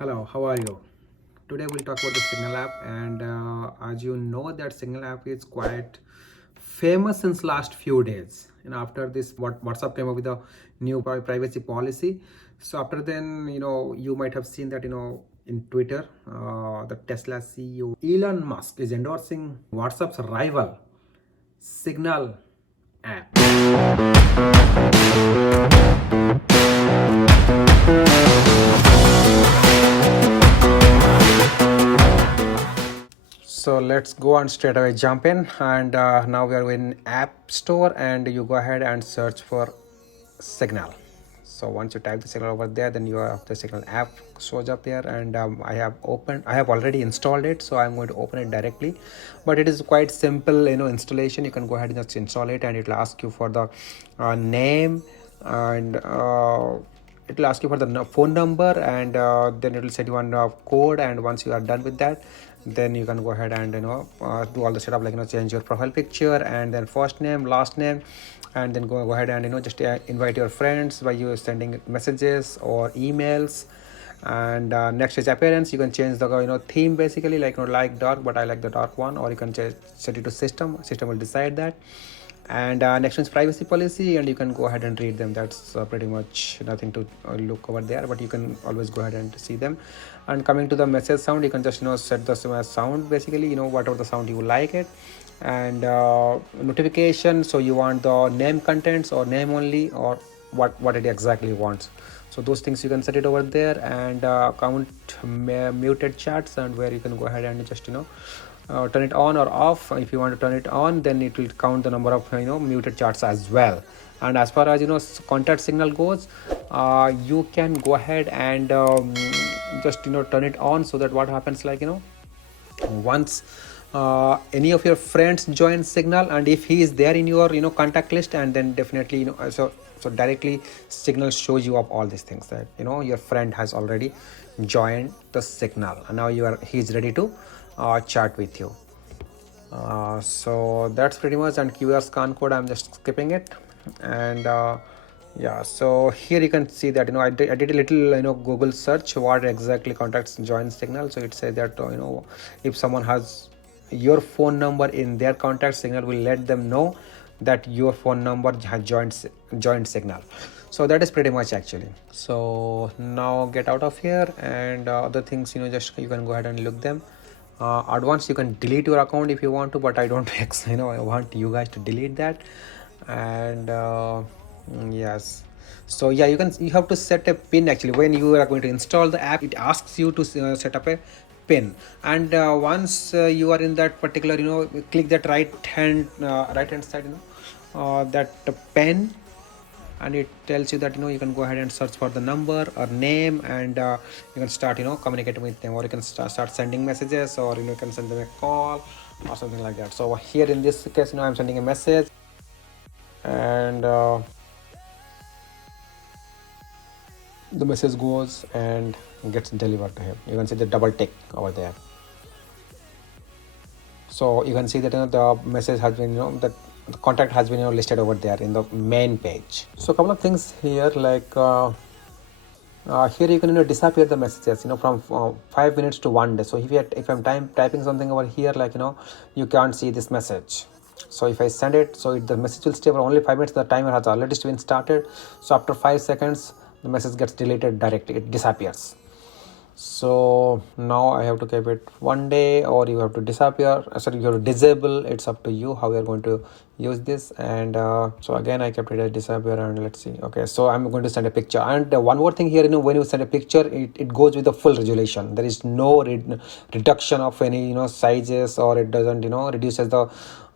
Hello, how are you? Today we'll talk about the Signal app, and as you know, that Signal app is quite famous since last few days. After this, what WhatsApp came up with a new privacy policy. So after then, you might have seen that in Twitter, the Tesla CEO Elon Musk is endorsing WhatsApp's rival Signal app. So let's go and straight away jump in, and now we are in App Store, and you go ahead and search for Signal. So once you type the Signal over there, then you have the Signal app shows up here, and I have already installed it, so I'm going to open it directly. But it is quite simple installation. You can go ahead and just install it, and it will ask you for the name, and it will ask you for the phone number, and then it will set you on code. And once you are done with that, then you can go ahead and do all the setup, like change your profile picture, and then first name, last name, and then go ahead and just invite your friends by you sending messages or emails. And next is appearance. You can change the theme, basically, like dark, but I like the dark one. Or you can set it to system will decide that. And next one is privacy policy, and you can go ahead and read them. That's pretty much nothing to look over there, but you can always go ahead and see them. And coming to the message sound, you can just set the sound, basically, whatever the sound you like it. And notification, so you want the name contents or name only, or what it exactly wants. So those things you can set it over there. And count muted chats, and where you can go ahead and just turn it on or off. If you want to turn it on, then it will count the number of muted chats as well. And as far as contact signal goes, you can go ahead and just turn it on, so that what happens, once any of your friends join Signal, and if he is there in your contact list, and then definitely so directly Signal shows you up all these things, that your friend has already joined the Signal, and now he's ready to chat with you. So that's pretty much. And QR scan code, I'm just skipping it. And yeah, so here you can see that I did a little Google search what exactly contacts join Signal. So it says that if someone has your phone number in their contact, Signal will let them know that your phone number has joined Signal. So that is pretty much, actually. So now get out of here, and other things just you can go ahead and look them. Advanced, you can delete your account if you want to, but I don't I want you guys to delete that. And yes, so yeah, you have to set a pin. Actually, when you are going to install the app, it asks you to set up a pin. And once you are in that particular click that right hand side, that pen, and it tells you that you can go ahead and search for the number or name, and you can start communicating with them, or you can start sending messages, or you can send them a call or something like that. So here in this case, I'm sending a message, and the message goes and gets delivered to him. You can see the double tick over there. So you can see that the message has been the contact has been listed over there in the main page. So a couple of things here, like here you can disappear the messages from 5 minutes to 1 day. So if I'm typing something over here, you can't see this message. So if I send it, so the message will stay for only 5 minutes. The timer has already been started, so after 5 seconds the message gets deleted directly, it disappears. So now I have to keep it 1 day, or you have to you have to disable. It's up to you how you're going to use this. And so again I kept it as disappear, and let's see. Okay, so I'm going to send a picture. And one more thing here, when you send a picture, it goes with the full resolution. There is no reduction of any sizes, or it doesn't reduces the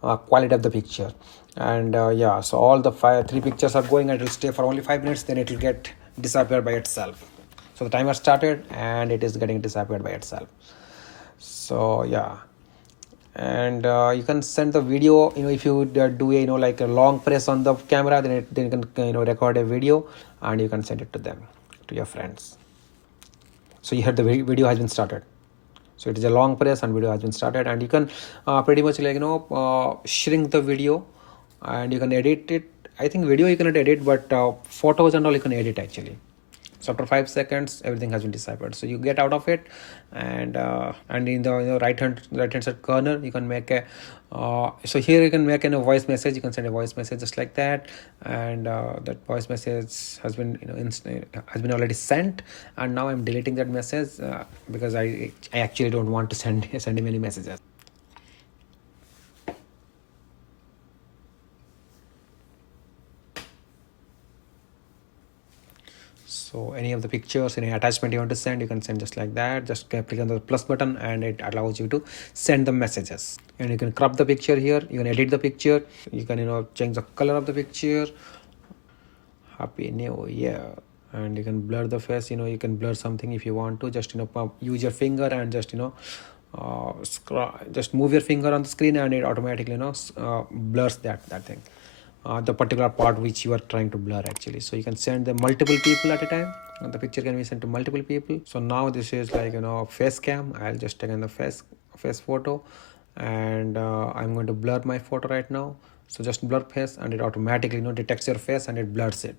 quality of the picture. And yeah, so all the 3 pictures are going, and it will stay for only 5 minutes, then it will get disappear by itself. So the timer started, and it is getting disappeared by itself. So yeah, and you can send the video. If you do like a long press on the camera, then you can record a video, and you can send it to them, to your friends. So you heard the video has been started. So it is a long press, and video has been started, and you can pretty much shrink the video, and you can edit it. I think video you cannot edit, but photos and all you can edit, actually. So after 5 seconds, everything has been deciphered. So you get out of it, and in the right hand side corner, you can make a so here you can make a voice message. You can send a voice message just like that, and that voice message has been has been already sent. And now I'm deleting that message because I actually don't want to send him any messages. So any of the pictures, any attachment you want to send, you can send just like that. Just click on the plus button and it allows you to send the messages. And you can crop the picture here, you can edit the picture, you can change the color of the picture. Happy New Year. And you can blur the face, you can blur something if you want to. Just use your finger and just just move your finger on the screen and it automatically blurs that thing, the particular part which you are trying to blur actually. So you can send the multiple people at a time, and the picture can be sent to multiple people. So now this is like face cam. I'll just take in the face photo, and I'm going to blur my photo right now. So just blur face and it automatically detects your face and it blurs it.